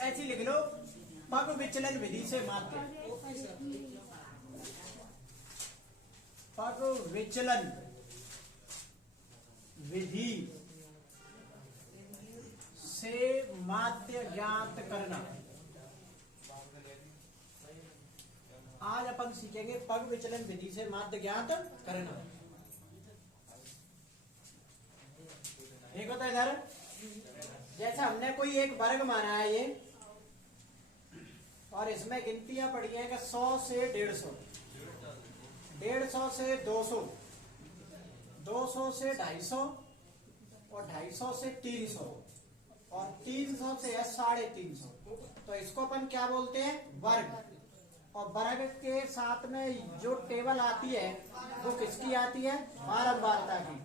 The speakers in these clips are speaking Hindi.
ऐसी लिख लो, पग विचलन विधि से माध्य, पग विचलन विधि से माध्य ज्ञात करना। आज अपन सीखेंगे पग विचलन विधि से माध्य ज्ञात करना। देखो तो इधर, जैसे हमने कोई एक वर्ग माना है ये, और इसमें गिनतियां पड़ी हैं कि 100 से 150, 150 से 200, 200 से 250, और 250 से 300, और 300 से 350। तो इसको अपन क्या बोलते हैं? वर्ग। और वर्ग के साथ में जो टेबल आती है वो किसकी आती है? बारंबारता की।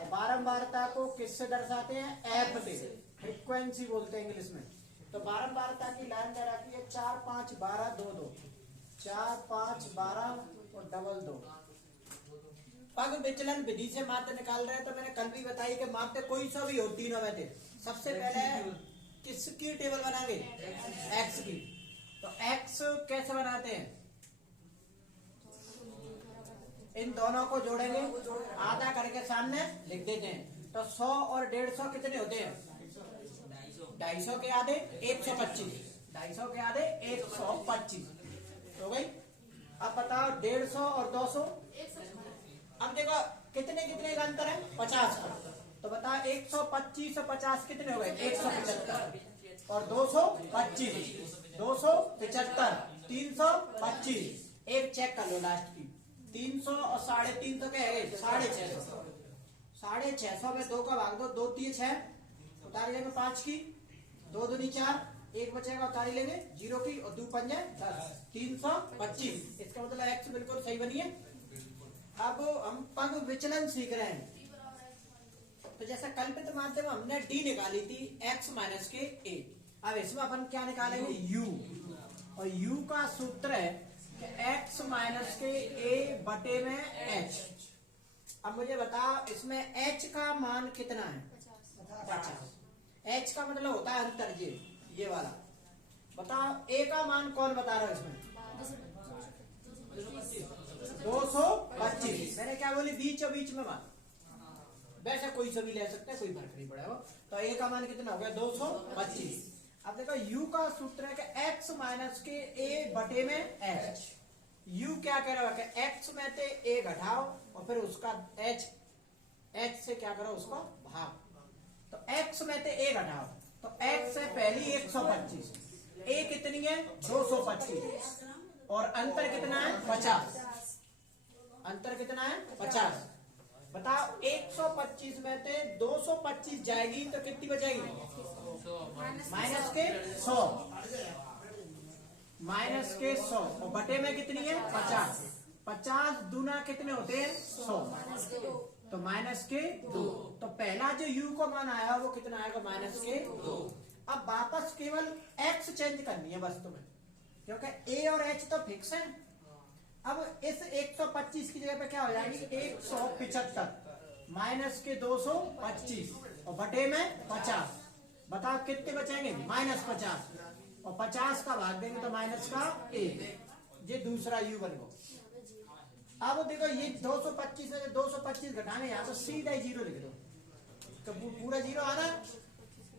और बारंबारता को किससे दर्शाते हैं? एफ से, फ्रीक्वेंसी बोलते हैं इंग्लिश में। तो बारंबारता की लाइन क्या आती है? 4 5 12 2 2, 4 5 12 और डबल 2। पग विचलन विधि से माध्य निकाल रहे हैं। तो मैंने कल भी बताई कि माध्य कोई सा भी हो तीनों में थे। सबसे पहले किसकी टेबल बनाएंगे? एक्स की। तो एक्स कैसे बनाते हैं? इन दोनों को जोड़ेंगे, आधा करके सामने लिख देते हैं। तो 100 और 150 कितने होते हैं? 250 के आधे 125, 250 के आधे 125 हो गई। अब बताओ 150 और 200। अब देखो कितने कितने का अंतर है? 50 का। तो बताओ 125 और 50 कितने हो गए? 175। और 225, 275, 325। एक चेक कर लो लास्ट की, 300 और 350 के है 650। 650 में 2 का भाग दो, 2 3 6, उतारी लेंगे 5 की, 2 दूनी 4, एक बचेगा उतारी लेंगे 0 की, और 2 5 10, 325। इसका मतलब एक्स बिल्कुल सही बनी है। अब हम पग विचलन सीख रहे हैं। तो जैसा कल्पित माध्य में हमने डी निकाली थी, x माइनस के a। अब इसमें अपन क्या निकालेंगे? u। और u का सूत्र है कि x माइनस के a बटे में h। अब मुझे बताओ इसमें h का मान कितना है? 50। h का मतलब होता है अंतर, ये वाला। बताओ a का मान कौन बता रहा है इसमें? 225। मैंने क्या बोली? बीचों बीच में मान। वैसे कोई सा भी ले सकते हैं, कोई फर्क नहीं पड़ेगा। तो a का मान कितना हो गया? 225। अब देखो u का सूत्र है कि x माइनस के a बटे में h। u क्या कह रहा है कि x में से a घटाओ और फिर उसका h से क्या करो? उसको भाग। तो x में से a घटाओ, तो x से पहली 125, a कितनी है? 225, और अंतर कितना है? 50। अंतर कितना है? 50। बताओ 125 में से 225 जाएगी तो कितनी बचेगी? माइनस के 100, माइनस के 100, और बटे में कितनी है? 50। 50 दूना कितने होते हैं? 100, तो माइनस के 2। तो पहला जो u को मान आया वो कितना आएगा? माइनस के 2। अब वापस केवल x चेंज करनी है बस तुम्हें, क्योंकि a और h तो फिक्स है। अब इस 125 की जगह पे क्या हो जाएगी? 175 माइनस के 225 और बटे में 50। बताओ कितने बचेंगे? माइनस 50, और 50 का भाग देंगे तो माइनस का 1। ये दूसरा u बन गया। अब देखो ये 225 में 225 घटाने, यहाँ तो सीधा 0 लिख दो, तो पूरा 0 आना।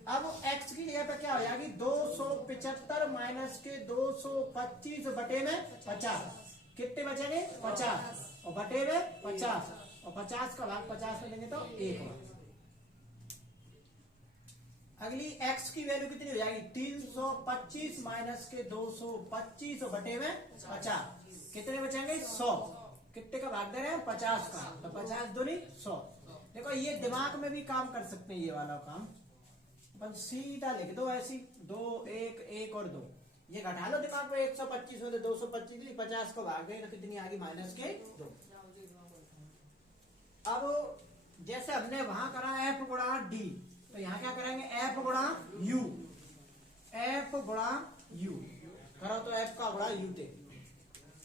अब x की जगह पे क्या हो जाएगी? 275 माइनस के 225 बटे में 50। कितने बचेंगे? 50, और बटे में 50, और 50 का भाग 50 में लेंगे तो 1। अगली x की वैल्यू कितनी हो जाएगी? 325 माइनस के 225 और बटे में 50। कितने बचेंगे? 100। कितने का भाग दे रहे हैं? 50 का, तो 50 दूनी 100। देखो ये दिमाग में भी काम कर सकते हैं, ये वाला काम अपन सीधा लिख दो ऐसी, 2 1 1 और 2। ये घटा लो दिमाग में, 125 में 225 ली, 50 को भाग गए तो कितनी आ गई? माइनस के 2। अब जैसे हमने वहां करा f गुणा d, तो यहाँ क्या करेंगे? f गुणा u, f गुणा u करो तो f का गुणा u थे।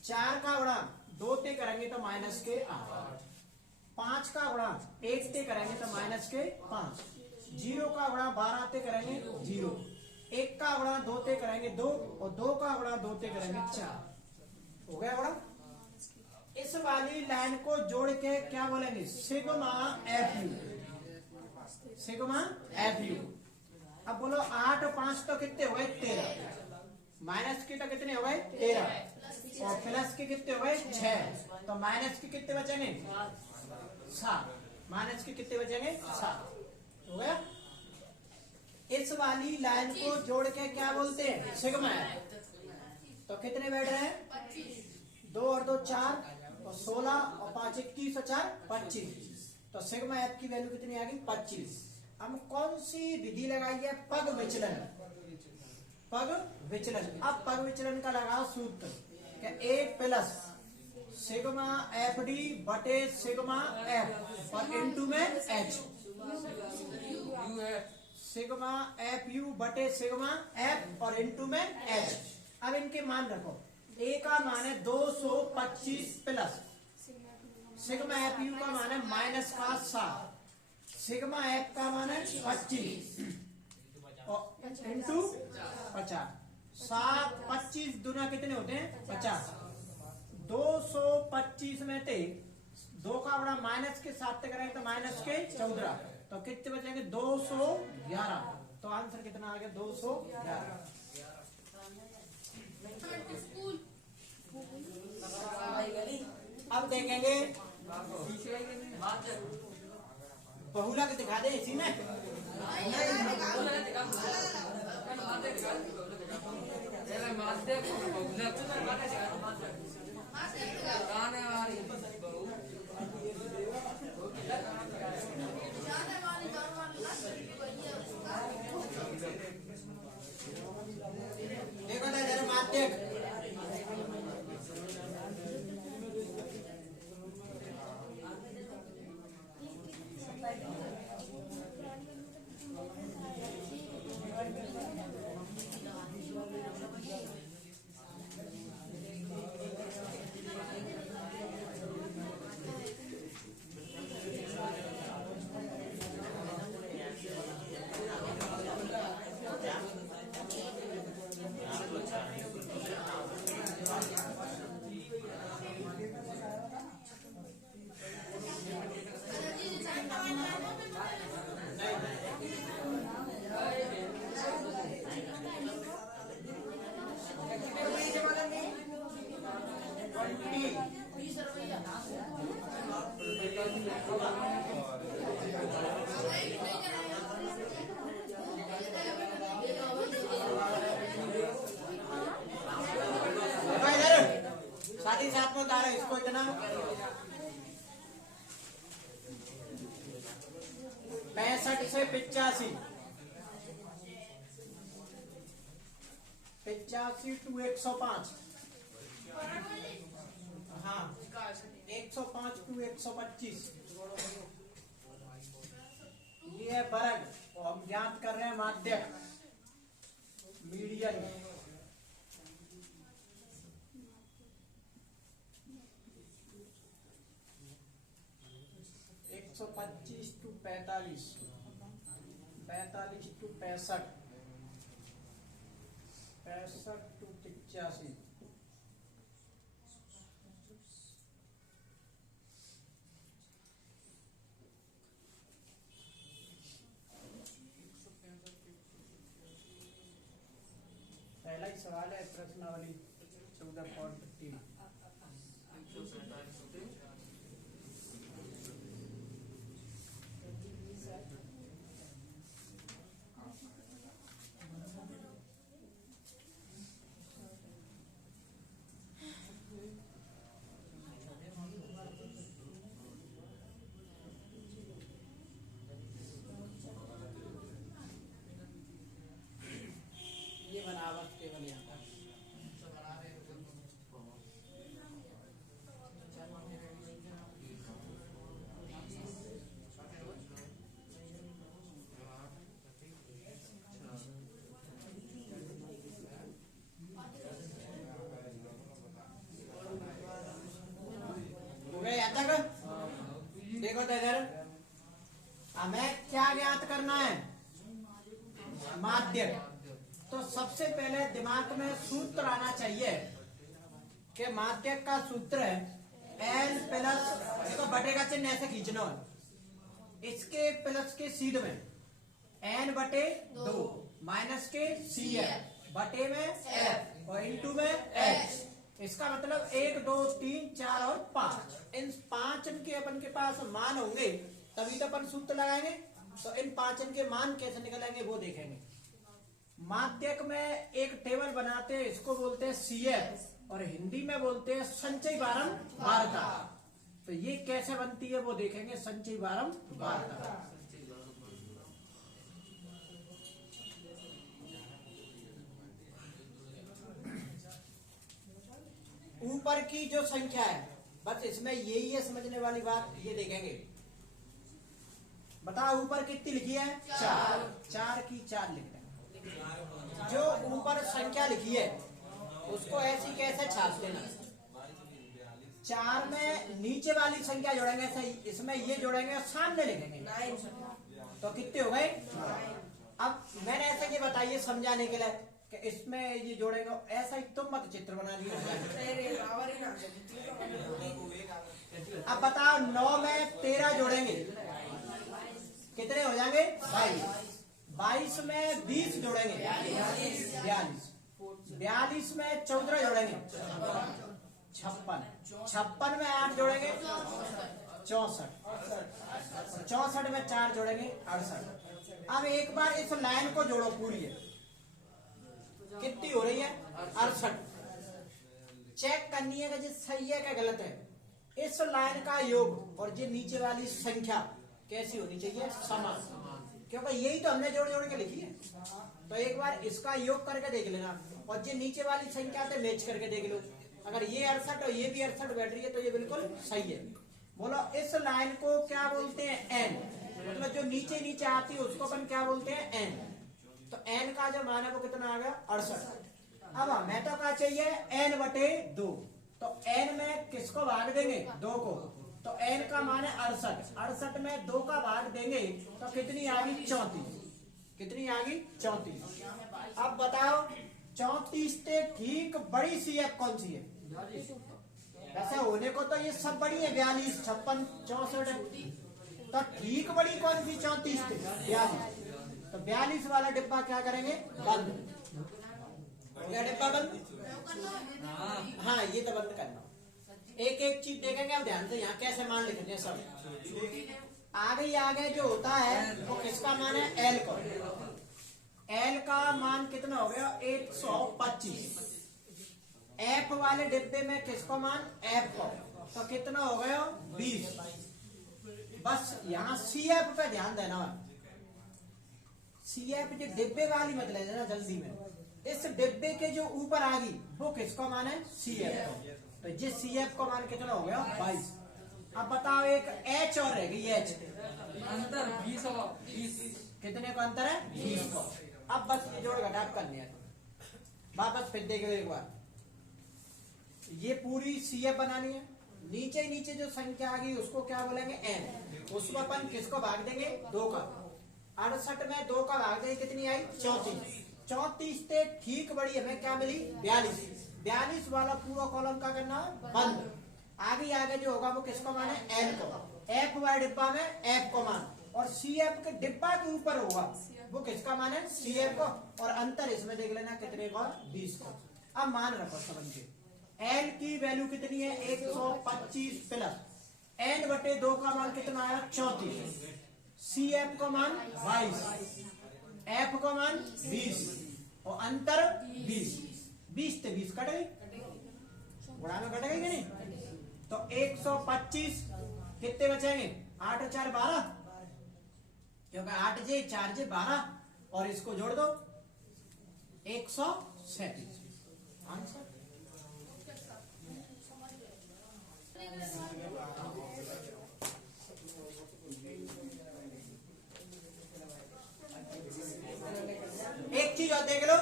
4 का गुणा 2 ते करेंगे तो माइनस के 8। 5 का गुणा 1 ते करेंगे तो माइनस के 5। 0 का गुणा 12 ते करेंगे 0। एक का गुणा दो ते करेंगे 2 और 2 का गुणा दो ते करेंगे 4। हो गया बड़ा। इस वाली लाइन को जोड़ के क्या बोलेंगे? Sigma F you, sigma F you. अब बोलो 8 और 5 तो कितने हो गए? 13। माइनस के तो कितने हो गए? 13 और प्लस के कितने हो गए? 6। तो माइनस के कितने बचेंगे? 7। माइनस के कितने बचेंगे? 7। हो गया। इस वाली लाइन को जोड़ के क्या बोलते हैं? Sigma F. तो कितने बैठ रहे हैं? 2 और 2 4 और 16 और 5 21 और 4 25। तो सिग्मा एफ की वैल्यू कितनी आ गई? 25। हम कौन सी विधि लगाई है? पग विचलन। पग विचलन। अब पग विचलन का लगाओ सूत्र कि ए प्लस सिग्मा एफ डी बटे सिग्मा एफ और इनटू में एच। सिग्मा एफ यू बटे सिग्मा एफ और इनटू में एच। अब इनके मान रखो। ए का मान है 225 प्लस सिग्मा एफ यू का मान है माइनस का 7, सिग्मा एफ का मान है 25 और इंटू 50। 7 25 दुना कितने होते हैं? 50। 225 में थे 2 का बड़ा माइनस के 7 तक करेंगे तो माइनस के 14। तो कितने बचेंगे? 211। तो आंसर कितना आ गया? 211। अब देखेंगे बहुलक दिखा दे इसी में। देखो जरा माध्यक साथ ही साथ में उतारो इसको इतना। 65 से 85, 85 टू 105। हाँ 105 टू 125 ये है वर्ग और हम ज्ञात कर रहे हैं माध्यक मीडियन। 125 टू 45, 45 टू 65, 65 टू 85, पहला ही सवाल है प्रश्नावली 14.3। ये बनावट केवल यहाँ पर हो गया यहाँ तक। देखो तो इधर हमें क्या ज्ञात करना है? माध्यक। तो सबसे पहले दिमाग में सूत्र आना चाहिए कि माध्यक का सूत्र है एन प्लस, देखो बटे का चिन्ह ऐसे खींचना है, इसके प्लस के सीध में एन बटे 2 माइनस के सी एफ बटे में एफ और इंटू में एच। इसका मतलब 1 2 3 4 और 5, इन 5 के अपन के पास मान होंगे तभी तो अपन सूत्र लगाएंगे। तो इन 5 के मान कैसे निकलेंगे वो देखेंगे। माध्यक में एक टेबल बनाते हैं, इसको बोलते हैं सीएफ और हिंदी में बोलते हैं संचयी बारंबारता। तो ये कैसे बनती है वो देखेंगे, संचयी बारंबारता। ऊपर की जो संख्या है, बस इसमें यही है समझने वाली बात, ये देखेंगे। बताओ ऊपर कितनी लिखी है? 4। 4 की 4 लिख दें। जो ऊपर संख्या लिखी है उसको ऐसी कैसे छाप देना। 4 में नीचे वाली संख्या जोड़ेंगे ऐसे, इसमें ये जोड़ेंगे और सामने लिखेंगे, तो कितने हो गए? अब मैंने ऐसे ये बताइए समझाने के लिए कि इसमें ये जोड़ेंगे, ऐसा ही तुम मत चित्र बना लिया। अब बताओ 9 में 13 जोड़ेंगे कितने हो जाएंगे? 22। 22 में 20 जोड़ेंगे 42। 42 में 14 जोड़ेंगे 56। 56 में 8 जोड़ेंगे 64। 64 में 4 जोड़ेंगे 68। अब एक बार इस लाइन को जोड़ो पूरी है, कितनी हो रही है? 68। चेक करनी है कि सही है क्या गलत है। इस लाइन का योग और ये नीचे वाली संख्या कैसी होनी चाहिए? समान, क्योंकि यही तो हमने जोड़ जोड़ के लिखी है। तो एक बार इसका योग करके देख लेना और ये नीचे वाली संख्या से मैच करके देख लो। अगर ये 68 और ये भी 68 बैठ रही है तो ये बिल्कुल सही है। बोलो इस लाइन को क्या बोलते हैं? एन। मतलब जो नीचे नीचे आती है उसको अपन क्या बोलते हैं? एन। तो एन का जो मान है वो कितना आ गया? 68। अब हमें तो क्या चाहिए? एन बटे 2। तो एन में किसको भाग देंगे? 2 को। तो एन का मान है 68। 68 में 2 का भाग देंगे तो कितनी आ गई? 34। कितनी आ गई? 34। अब बताओ 34 से ठीक बड़ी सीएफ कौन सी है? ऐसे होने को तो ये सब बड़ी है, 42 56 64। तो ठीक बड़ी कौन सी? 34 से 42। तो 42 वाला डिब्बा क्या करेंगे? बंद हो गया डिब्बा बंद। हाँ ये तो बंद करना। एक एक चीज देखेंगे अब ध्यान से, यहाँ कैसे मान लिखेंगे सब। आगे जो होता है वो किसका मान है? एल का। एल का मान कितना हो गया? 125। एफ वाले डिब्बे में किसको मान? एफ को। तो कितना हो गया? 20। बस यहाँ सीएफ पे ध्यान देना है। सीएफ जो डिब्बे वाली मत ले लेना जल्दी में। इस डिब्बे के जो ऊपर आ गई वो किसको मान है? सीएफ को। तो ये सीएफ को मान कितना हो गया? 22। अब बताओ एक एच और रह गई, एच अंतर 20 और 20। कितने को अंतर है? 20 को। अब बस ये जोड़ घटाव करनी है। वापस फिर देखो एक बार, ये पूरी सीएफ बनानी है। नीचे नीचे जो संख्या आ गई उसको क्या बोलेंगे? एन। उसको अपन किसको भाग देंगे? 2 का। 68 में 2 का भाग देंगे, कितनी आई? 34। 34 से ठीक बड़ी हमें क्या मिली? 42। 42 वाला पूरा कॉलम का करना है? बंद। आगे जो होगा वो किसको मान है? एन को। एफ वाले डिब्बा में एफ को मान, और सीएफ के डिब्बा के ऊपर होगा वो किसका मान है? सीएफ को। और अंतर इसमें देख लेना कितने को? 20 को। अब मान रखो समझ के, एल की वैल्यू कितनी है? 125 प्लस एन बटे 2 का मान कितना आया? 34। सीएफ को मान 22, एफ को मान 20 और अंतर 20। 20 से 20 कट गई, गुणा में कट गई कि नहीं? तो 125 कितने बचेंगे? 8 और 4 12, क्योंकि 8 जे 4 जे 12 और इसको जोड़ दो 137 आंसर। एक चीज और देख लो,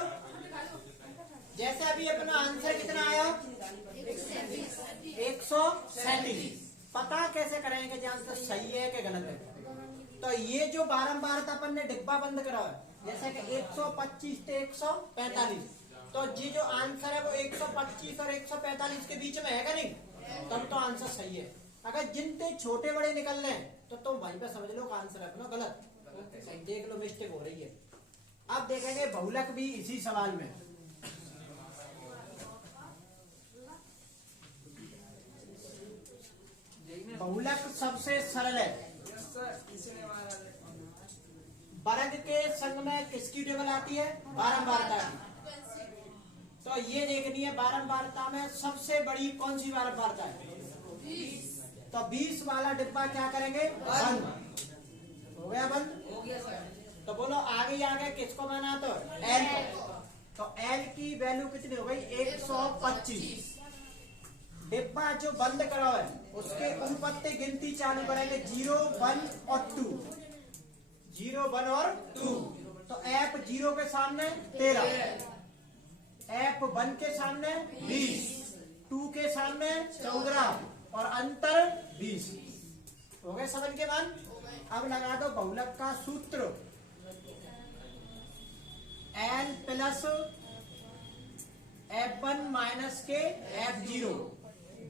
जैसे अभी अपना आंसर कितना आया? 137। पता कैसे करेंगे कि आंसर सही है कि गलत है? तो ये जो बारंबार अपन ने डिब्बा बंद करा है जैसे कि 125 से 145, तो ये जो आंसर है वो 125 और 145 के बीच में है क्या नहीं, तब तो आंसर सही है। अगर जिनते छोटे बड़े निकल रहे हैं तो तुम वहीं पे समझ लो कि आंसर है अपना गलत, सही देख लो मिस्टेक हो रही है। अब देखेंगे बहुलक भी इसी सवाल में। बहुलक सबसे सरल है। वर्ग के संग में किसकी टेबल आती है, बारंबारता की। तो ये देखनी है बारंबारता में सबसे बड़ी कौन सी बारंबारता है, 20। तो 20 वाला डिब्बा क्या करेंगे, बंद हो गया, बंद हो गया सर। तो बोलो आगे आगे किसको माना, तो एल को। तो एल की वैल्यू कितनी हो गई, 125। डिब्बा जो बंद करा है उसके ऊपर गिनती चालू करेंगे, 0, 1 और 2, 0, 1 और 2। तो F 0 के सामने 13, F 1 के सामने 20, 2 के सामने 14 और अंतर 20। हो गए समझ के मान। अब लगा दो बहुलक का सूत्र, L प्लस F1 माइनस के F0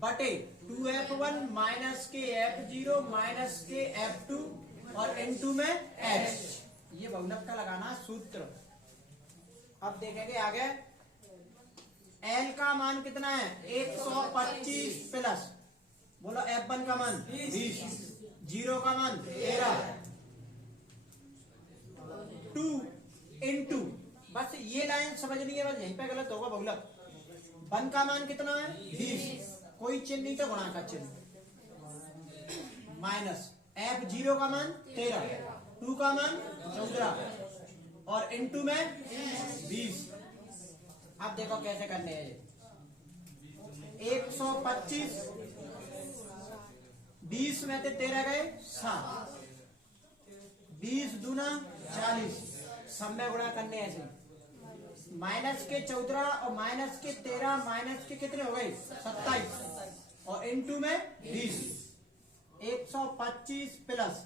बटे 2F1 माइनस के F0 माइनस के F2 और N2 में H। ये बहुलक का लगाना सूत्र। अब देखेंगे आगे, L का मान कितना है, 125 प्लस, बोलो F1 का मान 20, 0 का मान 13, 2 इंटू, बस ये लाइन समझनी है, बस यहीं पे गलत होगा बहुलक। 1 का मान कितना है, 20, कोई चिन्ह नहीं तो गुणा का चिन्ह, माइनस F0 का मान 13, 2 का मान 14 और N2 में 20। अब देखो कैसे करने हैं ये, 125, 20 में से 13 गए 7, 20 दूना 40, सब में गुणा करने हैं ऐसे, माइनस के 14 और माइनस के 13 माइनस के कितने हो गए 27 और N2 में 20। 125 प्लस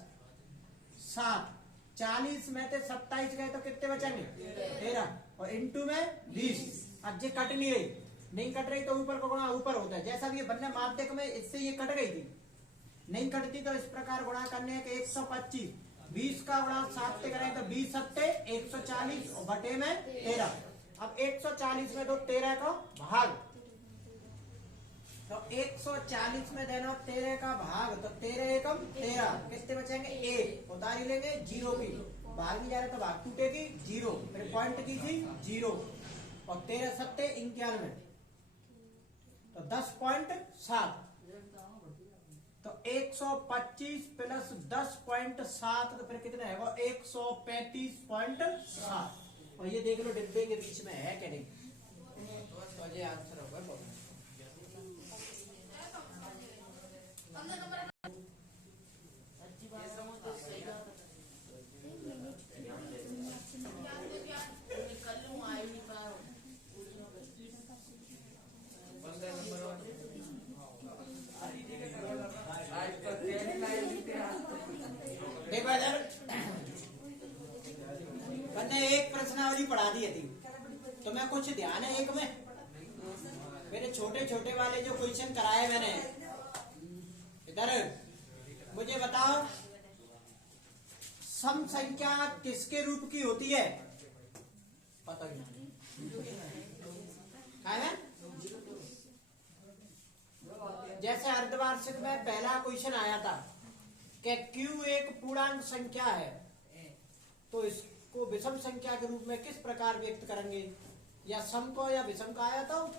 7, 40 में से 27 गए तो कितने बचेंगे 13 और N2 में 20। अब ये कट नहीं रही, नहीं कट रही तो ऊपर को गुणा ऊपर होता है, जैसा भी ये बनने माध्यक में इससे ये कट गई थी, नहीं कटती तो इस प्रकार गुणा करने के 125, 20 का गुणा 7 से करें तो 20 सत्ते 140 और बटे में 13। अब 140 में दो 13 का भाग, तो 140 में देना 13 का भाग, तो 13 एकम 13, कितने बचेंगे 1, उधारी लेंगे 0 की, भाग में जा रहे तो भाग टूटेगी 0, फिर पॉइंट की थी 0 और 13 सत्ते 91, तो 10.7। तो 125 प्लस 10.7 तो फिर कितना है वो 135.7। और ये देख लो डिब्बे के बीच में है क्या नहीं, तो ये आंसर होगा। मैंने एक प्रश्नावली पढ़ा दी थी, तो मैं कुछ ध्यान है एक में, मेरे छोटे छोटे वाले जो क्वेश्चन कराए मैंने इधर, मुझे बताओ सम संख्या किसके रूप की होती है, पता ही नहीं है। जैसे अर्धवार्षिक में पहला क्वेश्चन आया था कि Q एक पूर्णांक संख्या है, तो इसको विषम संख्या के रूप में किस प्रकार व्यक्त करेंगे, या सम को या विषम का आया तो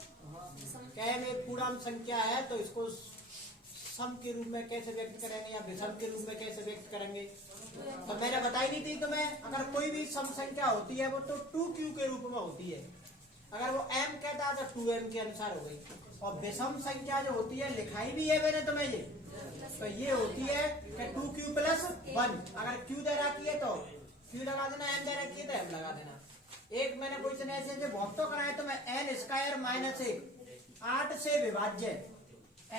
M एक पूर्णांक संख्या है तो इसको सम के रूप में कैसे व्यक्त करेंगे या विषम के रूप में कैसे व्यक्त करेंगे। तो मैंने बताई नहीं थी तुम्हें, अगर कोई भी सम संख्या होती है वो तो 2Q के रूप में होती है, अगर वो M कहता है तो 2M के अनुसार हो गई। और विषम संख्या जो होती है लिखाई भी है मैंने तुम्हें ये, तो ये होती है कि 2Q प्लस 1, अगर Q दे रखी है तो Q लगा देना, M दे रखी है तो M लगा देना। एक मैंने क्वेश्चन ऐसे जो बहुत तो कराए तो मैं n स्क्वायर माइनस 1 8 से विभाज्य,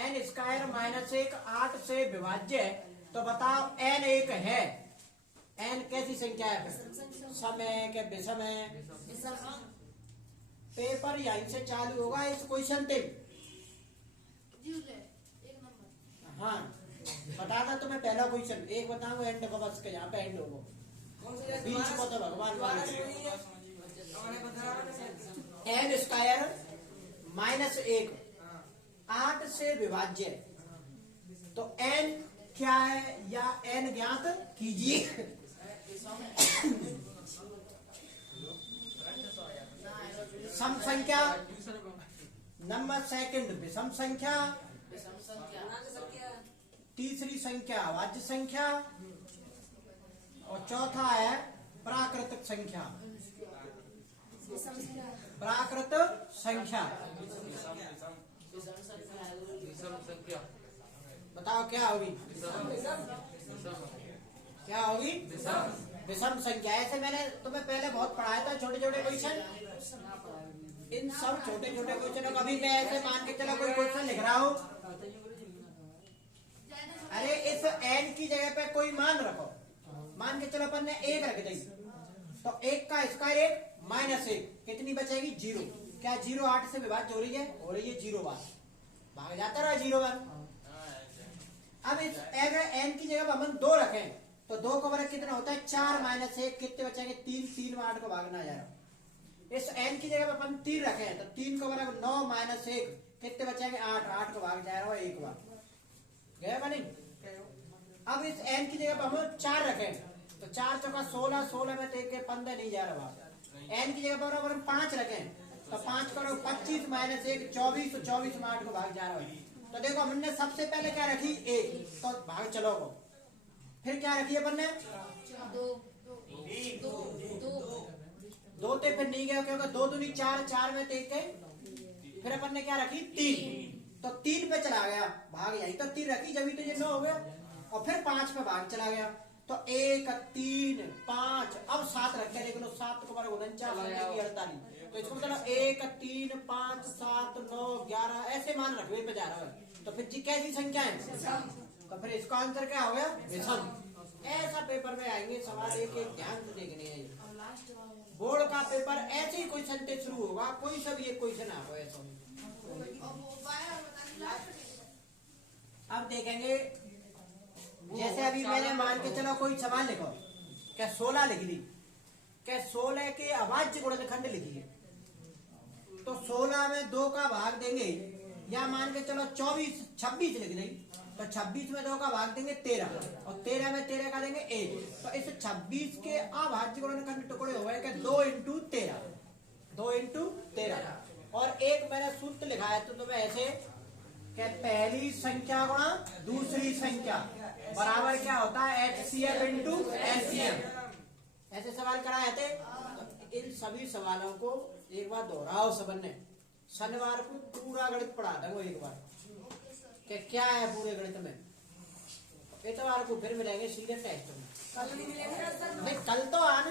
n स्क्वायर माइनस 1 8 से विभाज्य, तो बताओ n एक है, n कैसी संख्या है? समय के विषम है। पेपर यहीं से चालू होगा इस क्वेश्चन से। हाँ बता था तुम्हें पहला क्वेश्चन एक बताऊंगा एंड को, बस के यहाँ पे एंड होगा, बीच को तो भगवान एन स्क्वायर माइनस 1 8 से विभाज्य। तो एन क्या है या एन ज्ञात कीजिए। सम संख्या नंबर सेकंड विषम संख्या, तीसरी संख्या अभाज्य संख्या और चौथा है प्राकृतिक संख्या। प्राकृत संख्या बताओ क्या होगी? क्या होगी? विषम संख्या। ऐसे मैंने तुम्हें पहले बहुत पढ़ाया था छोटे छोटे क्वेश्चन, इन सब छोटे छोटे क्वेश्चनों का भी मैं ऐसे मान के चलो कोई क्वेश्चन लिख रहा हूँ, अरे इस एन की जगह पे कोई मान रखो, मान के चलो अपन ने 1 रख दी, तो 1 का स्क्वायर 1 माइनस 1 कितनी बचेगी? 0। क्या 0 8 से विभाज्य हो रही है? 0 बार भाग जाता रहा 0 बार। अब इस एन की जगह अपन 2 रखें तो 2 का वर्ग कितना होता है? 4 माइनस 1 कितने बचेंगे? 3। 3 में 8 को भागना जाएगा। इस एन की जगह अपन 3 रखें तो 3 का वर्ग 9 माइनस 1 कितने बचेंगे? 8। 8 को भाग जाएगा 1 बार, गया नहीं। अब इस एन की जगह पर हम 4 रखें तो 4 चौका 16, 16 में 15 नहीं जा रहा। एन की जगह पर हम 5 रखें तो 5 करो 25 माइनस 1 24, 24 में 8 को भाग जा रहा है। तो देखो हमने सबसे पहले क्या रखी? 1, तो भाग चलो को। फिर क्या रखी अपन ने? 2 थे, फिर नहीं गया क्योंकि 2 दूनी 4, 4 में 1। फिर अपन ने क्या रखी? 3, तो 3 पे चला गया भाग, यही तो 3 रखी जब तो ये 9 हो गया। और फिर 5 पे भाग चला गया तो 1 3 5, अब 7 रख के देख लो, 7 को 48, तो इसको मतलब 1 3 5 7 9 11 ऐसे मान रखवे पे जा रहा है। तो फिर जी कैसी संख्या है? तो फिर इसका आंसर क्या हो गया? विषम। ऐसा पेपर में आएंगे सवाल, एक एक ध्यान से देखने हैं। बोर्ड का पेपर ऐसे ही क्वेश्चन से शुरू होगा, कोई सा भी एक क्वेश्चन आपको ऐसा। अब देखेंगे जैसे अभी मैंने मान के चलो कोई सवाल लिखो, क्या 16 लिख ली, क्या 16 के अभाज्य गुणनखंड लिखिए, तो 16 में 2 का भाग देंगे, या मान के चलो 26 लिख दी तो 26 में 2 का भाग देंगे 13, और 13 में 13 का देंगे 1। तो इस 26 के अभाज्य गुणनखंड टुकड़े हो गए क्या? 2 इंटू 13, 2 इंटू 13। और एक मैंने सूत्र लिखा है तो तुम्हें ऐसे कि पहली संख्या गुणा दूसरी संख्या बराबर क्या होता है? HCF into LCM। ऐसे सवाल कराए थे। तो इन सभी सवालों को एक बार दोहराओ सबन ने, शनिवार को पूरा गणित पढ़ा देंगे एक बार कि क्या है पूरे गणित में। इतवार को फिर मिलेंगे सीधे टेस्ट में। नहीं कल तो आने